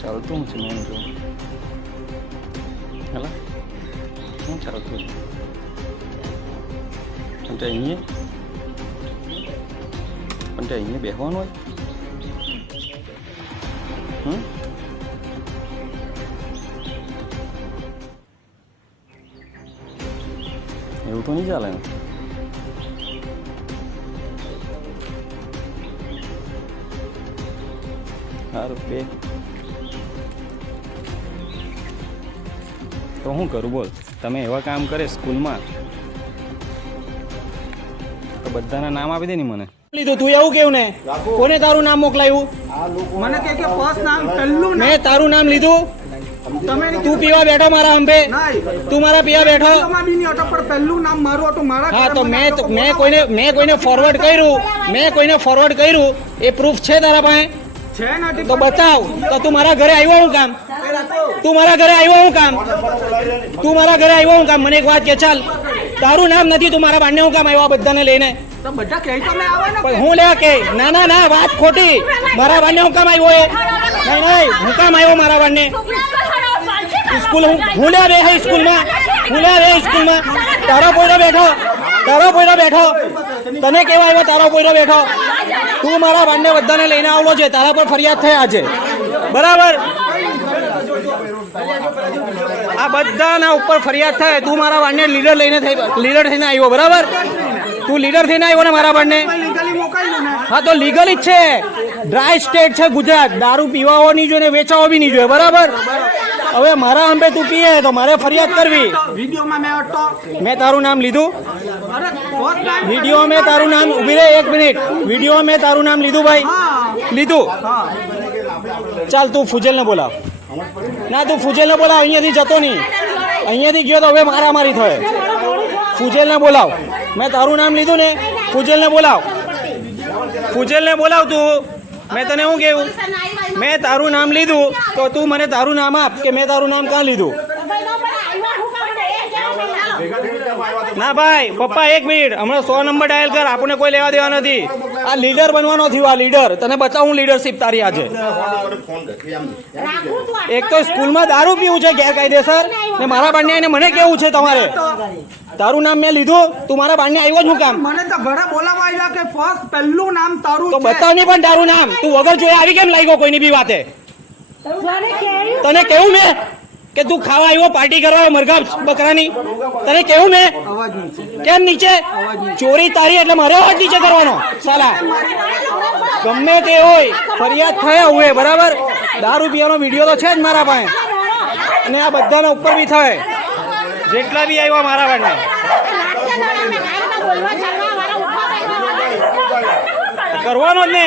ચાલતું છે મેં જો હેલા શું ચાલતું છે પણ તે અહીંયા બેસવાનું હોય એવું તો નહીં ચાલે ને સારું બે તો શું કરું બોલ તમે એવા કામ કરે સ્કૂલમાં તો બધાના નામ આપી દે ને મને લીધું તું એવું કેવું ને કોને તારું નામ મોકલાયું મને કે ફર્સ્ટ નામ પહેલું મેં તારું નામ લીધું તમે તું પીવા બેઠો મારા હંભે તું મારા પીવા બેઠો પણ પહેલું નામ મારું હતું મારા હા તો મેં કોઈને ફોરવર્ડ કર્યું એ પ્રૂફ છે તારા પાસે તો બતાવ તો તું મારા ઘરે આવ્યો હું કામ મને એક વાત કે ચાલ તારું નામ નથી તું મારા બાને હું કામ આવ્યો બધાને લઈને હું લે કે ના વાત ખોટી મારા બાને હું કામ આવ્યો નહીં હું કામ આવ્યો મારા બાને સ્કૂલ હું લે બે સ્કૂલમાં તારો પોયરો બેઠો તને કેવા આવ્યો તારો પોયરો બેઠો તું મારા બાને બધાને લઈને આવલો છે તારા પર ફરિયાદ થઈ આજે બરાબર આ બધાના ઉપર ફરિયાદ થાય તું મારા બાને લીડર થઈને આવ્યો બરાબર તું લીડર થઈને આવ્યો ને મારા બાને હા તો લીગલી જ છે ડ્રાય સ્ટેટ છે ગુજરાત દારૂ પીવાઓ નહીં જોઈએ ને વેચાવો બી નહીં જોઈએ બરાબર હવે મારા અંબે તું પીએ તો મારે ફરિયાદ કરવી મેં તારું નામ લીધું વિડીયો મેં તારું નામ ઉભી રહે એક મિનિટ વિડીયો મેં તારું નામ લીધું ભાઈ લીધું ચાલ તું ફુજેલને બોલાવ ના તું ફુજેલને બોલાવ અહીંયાથી જતો નહીં અહીંયાથી ગયો તો હવે મારામારી થાય ફુજેલને બોલાવ મેં તારું નામ લીધું ને ફુજેલને બોલાવ તું મેં તને શું કેવું મેં તારું નામ લીધું તો તું મને તારું નામ આપ કે મેં તારું નામ ક્યાં લીધું ના ભાઈ પપ્પા એક મિનિટ હમણાં 100 નંબર ડાયલ કર આપણને કોઈ લેવા દેવા નથી આ લીડર બનવાનો થયું આ લીડર તને બતાવું લીડરશીપ તારી આજે એક તો સ્કૂલમાં દારૂ પીવું છે ગેરકાયદેસર ને મારા બાને આવીને મને કેવું છે તમારે તારું નામ મેં લીધું તું મારા બાને આવ્યો છું કામ મને તો ઘરે બોલાવવા આવ્યા કે ફર્સ્ટ પહેલું નામ તારું તો બતાવ નહીં પણ તારું નામ તું વગર જોયા આવી કેમ લાગ્યો કોઈની બી વાતે તને કેવું મેં કે તું ખાવા આવ્યો પાર્ટી કરવા મરઘા બકરાની તને કેવું મેં કેમ નીચે ચોરી તારી એટલે મારે અવાજ નીચે કરવાનો સાલા ગમે તે હોય ફરિયાદ થયા હોય બરાબર દારૂ પીવાનો વિડીયો તો છે જ મારા પાસે અને આ બધાના ઉપર બી થાય જેટલા બી આવ્યા મારા પાસે કરવાનો જ ને